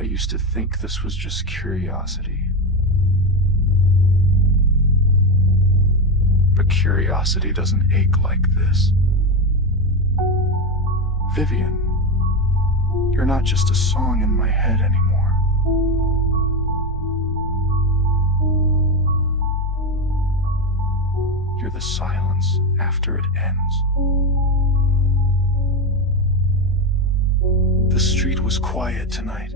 I used to think this was just curiosity. But curiosity doesn't ache like this. Vivian, you're not just a song in my head anymore. You're the silence after it ends. The street was quiet tonight,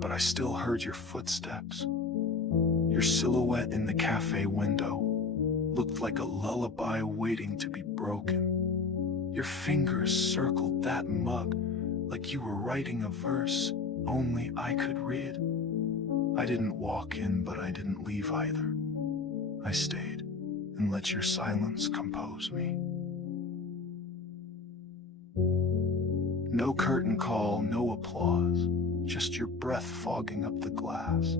but I still heard your footsteps. Your silhouette in the cafe window looked like a lullaby waiting to be broken. Your fingers circled that mug like you were writing a verse only I could read. I didn't walk in, but I didn't leave either. I stayed and let your silence compose me. No curtain call, no applause, just your breath fogging up the glass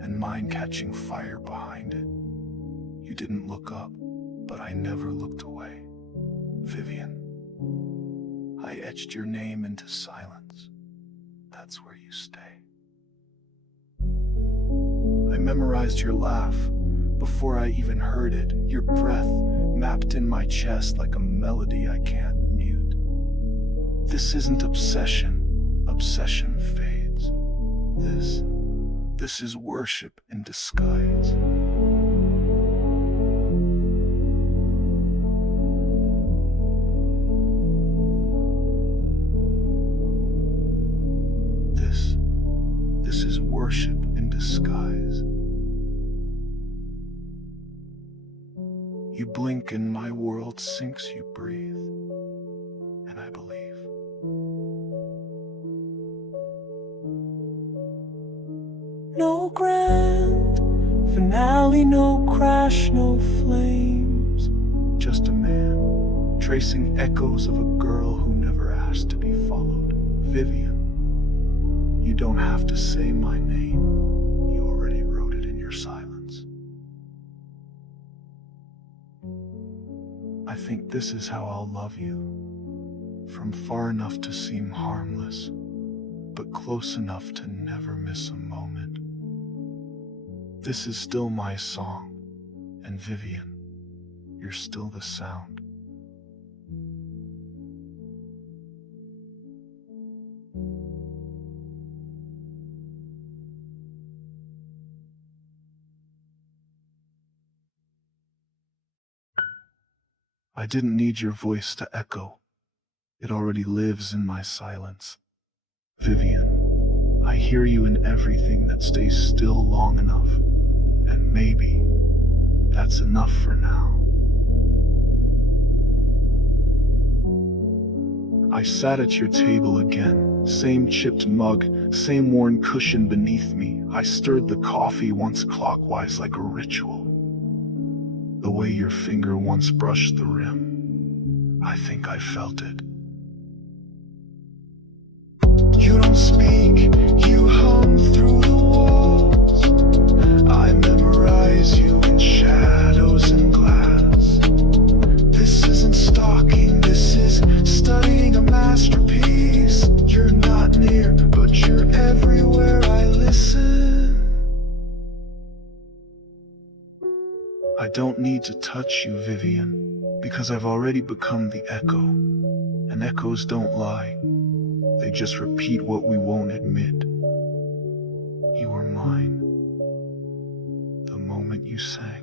and mine catching fire behind it. You didn't look up, but I never looked away. Vivian, I etched your name into silence. That's where you stay. I memorized your laugh before I even heard it, your breath mapped in my chest like a melody I can't mute. This isn't obsession, obsession fades. This is worship in disguise. This is worship in disguise. You blink and my world sinks, you breathe, and I believe. No grand finale, no crash, no flames. Just a man tracing echoes of a girl who never asked to be followed. Vivian, you don't have to say my name. You already wrote it in your silence. I think this is how I'll love you. From far enough to seem harmless, but close enough to never miss a moment. This is still my song, and Vivian, you're still the sound. I didn't need your voice to echo. It already lives in my silence. Vivian, I hear you in everything that stays still long enough. And maybe that's enough for now. I sat at your table again, same chipped mug, same worn cushion beneath me. I stirred the coffee once clockwise like a ritual. The way your finger once brushed the rim, I think I felt it. You don't speak, you hum through the walls. I memorize you in shadows and glass. This isn't stalking, this is studying a masterpiece. You're not near, but you're everywhere I listen. I don't need to touch you, Vivian, because I've already become the echo. And echoes don't lie. They just repeat what we won't admit. You were mine the moment you sang.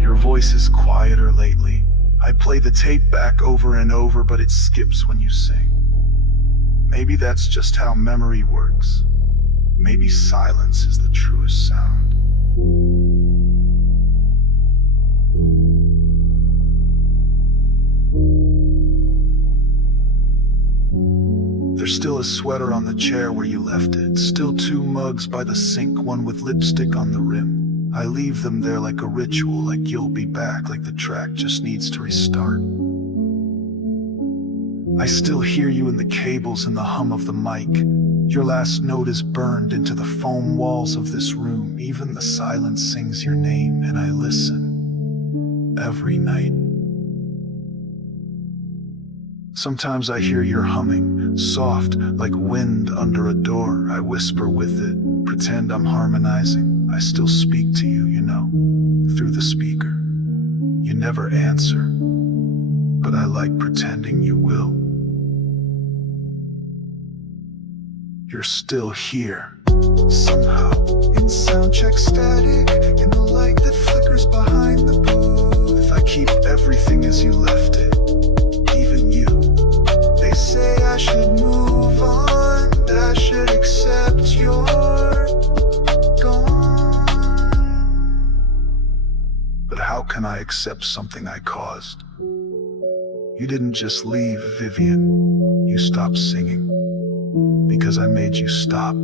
Your voice is quieter lately. I play the tape back over and over, but it skips when you sing. Maybe that's just how memory works. Maybe silence is the truest sound. There's still a sweater on the chair where you left it. Still 2 mugs by the sink, one with lipstick on the rim. I leave them there like a ritual, like you'll be back, like the track just needs to restart. I still hear you in the cables and the hum of the mic. Your last note is burned into the foam walls of this room. Even the silence sings your name, and I listen. every night. Sometimes I hear your humming, soft like wind under a door. I whisper with it, pretend I'm harmonizing. I still speak to you, through the speaker. You never answer, but I like pretending you will. You're still here, somehow, in soundcheck static, in the light that flickers behind the booth. I keep everything as you left it, even you. They say I should move on, that I should accept you're gone. But how can I accept something I caused? You didn't just leave, Vivian. You stopped singing because I made you stop.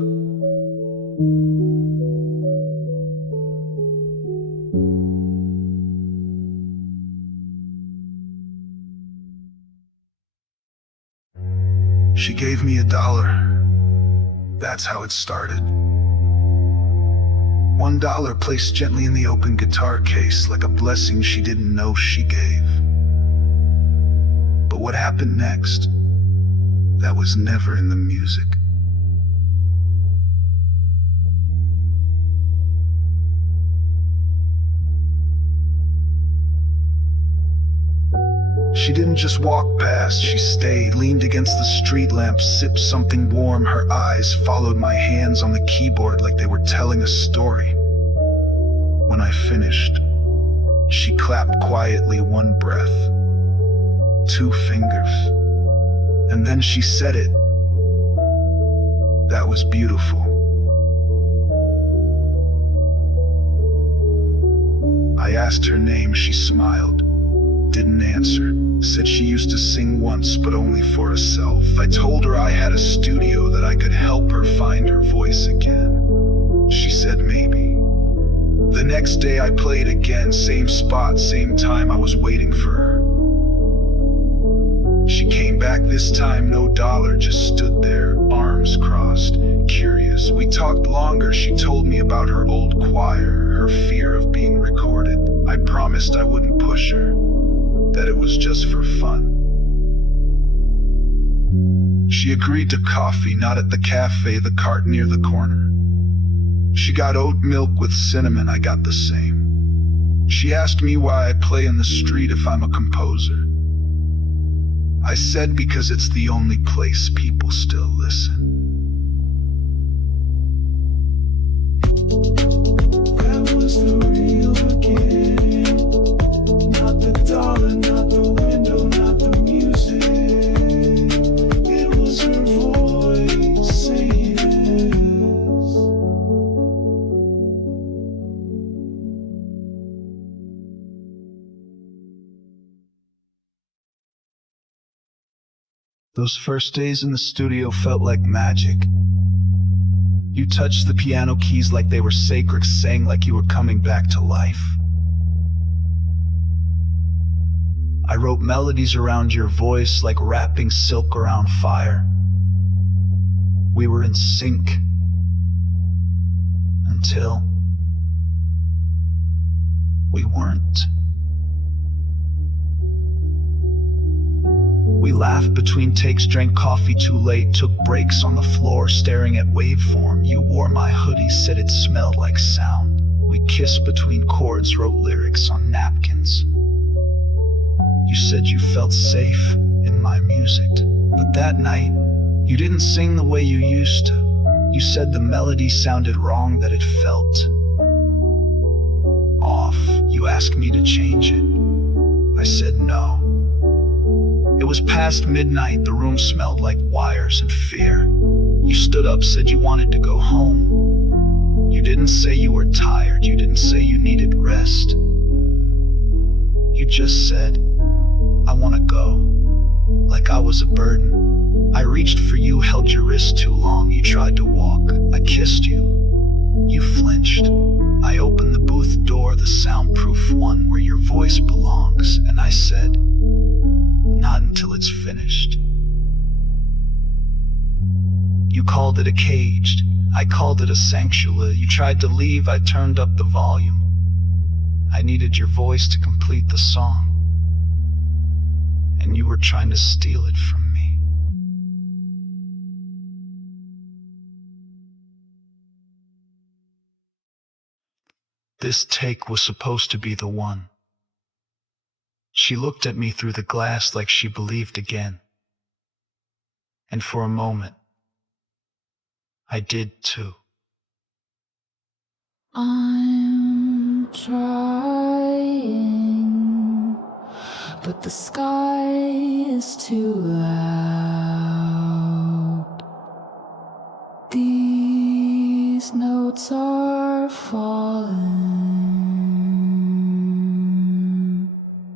She gave me $1. That's how it started. $1 placed gently in the open guitar case, like a blessing she didn't know she gave. But what happened next? That was never in the music. She didn't just walk past, she stayed, leaned against the street lamp, sipped something warm. Her eyes followed my hands on the keyboard like they were telling a story. When I finished, she clapped quietly, one breath, 2 fingers, and then she said it. That was beautiful. I asked her name, she smiled, didn't answer, said she used to sing once, but only for herself. I told her I had a studio, that I could help her find her voice again. She said maybe. The next day I played again, same spot, same time. I was waiting for her. She came back this time, no dollar, just stood there, arms crossed, curious. We talked longer, she told me about her old choir, her fear of being recorded. I promised I wouldn't push her, that it was just for fun. She agreed to coffee, not at the cafe, the cart near the corner. She got oat milk with cinnamon, I got the same. She asked me why I play in the street if I'm a composer. I said because it's the only place people still listen. That was the real beginning. Not the dollar, not the window, not the music. It was her voice saying this. Those first days in the studio felt like magic. You touched the piano keys like they were sacred, sang like you were coming back to life. I wrote melodies around your voice like wrapping silk around fire. We were in sync until we weren't. We laughed between takes, drank coffee too late, took breaks on the floor, staring at waveform. You wore my hoodie, said it smelled like sound. We kissed between chords, wrote lyrics on napkins. You said you felt safe in my music, but that night, you didn't sing the way you used to. You said the melody sounded wrong, that it felt off. You asked me to change it. I said no. It was past midnight, the room smelled like wires and fear. You stood up, said you wanted to go home. You didn't say you were tired, you didn't say you needed rest. You just said, I want to go, like I was a burden. I reached for you, held your wrist too long. You tried to walk, I kissed you. You flinched. I opened the booth door, the soundproof one where your voice belongs, and I said, not until it's finished. You called it a cage, I called it a sanctuary. You tried to leave, I turned up the volume. I needed your voice to complete the song, and you were trying to steal it from me. This take was supposed to be the one. She looked at me through the glass like she believed again. And for a moment, I did too. I'm trying, but the sky is too loud. These notes are falling.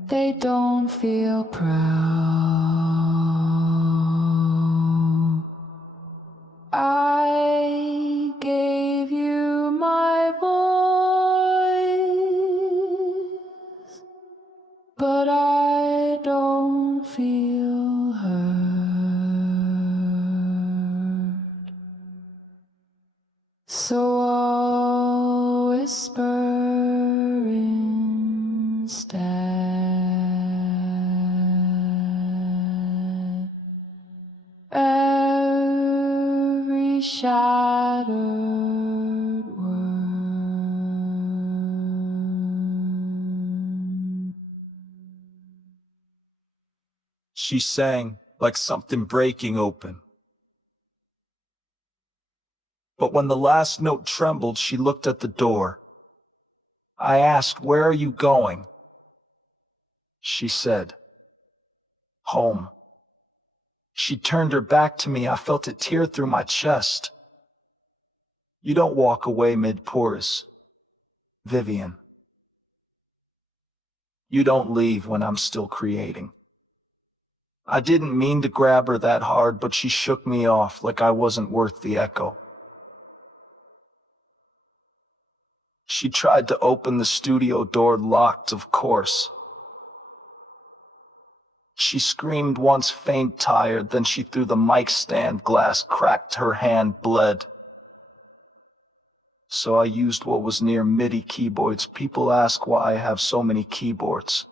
They don't feel proud. I gave you my voice, but I don't feel heard. So I'll whisper instead. Every shattered word. She sang like something breaking open. But when the last note trembled, she looked at the door. I asked, "Where are you going?" She said, "Home." She turned her back to me. I felt it tear through my chest. You don't walk away mid-chorus, Vivian. You don't leave when I'm still creating. I didn't mean to grab her that hard, but she shook me off like I wasn't worth the echo. She tried to open the studio door, locked, of course. She screamed once, faint, tired, then she threw the mic stand, glass cracked, her hand bled. So I used what was near MIDI keyboards. People ask why I have so many keyboards.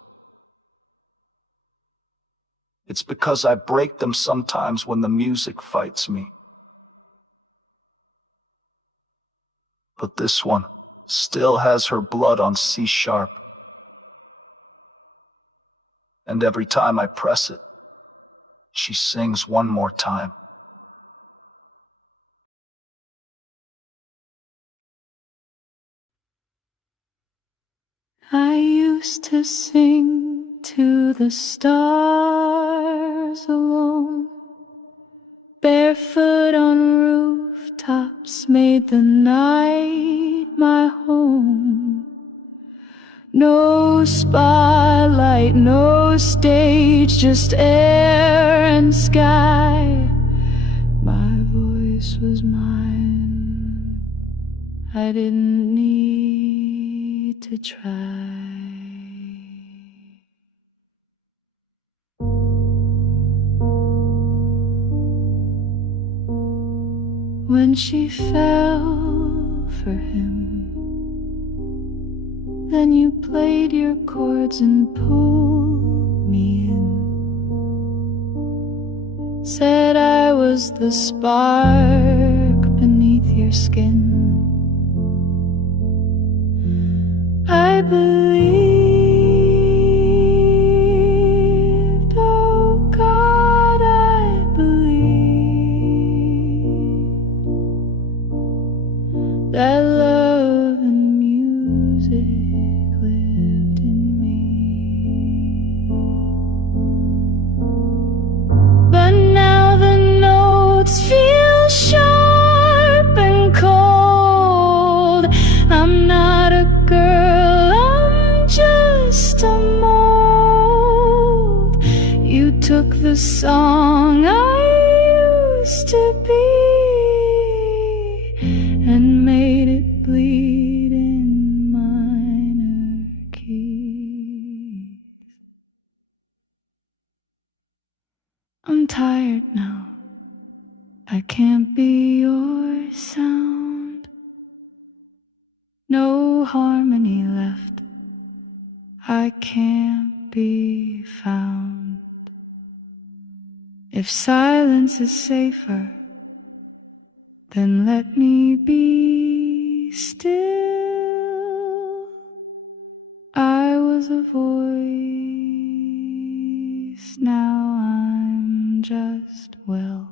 It's because I break them sometimes when the music fights me. But this one still has her blood on C sharp. And every time I press it, she sings one more time. I used to sing to the stars alone. Barefoot on rooftops made the night my home. No spotlight, no stage, just air and sky. My voice was mine. I didn't need to try. When she fell for him, then you played your chords and pulled me in. Said I was the spark beneath your skin. I believed, oh God, I believed that love and music lived in me. But now the notes feel sharp and cold. I'm not a girl, I'm just a mold. You took the song I used to be and made it bleed in minor keys. I'm tired now, I can't be your sound. No harmony left, I can't be found. If silence is safer, then let me be still. I was a voice, now I'm just will.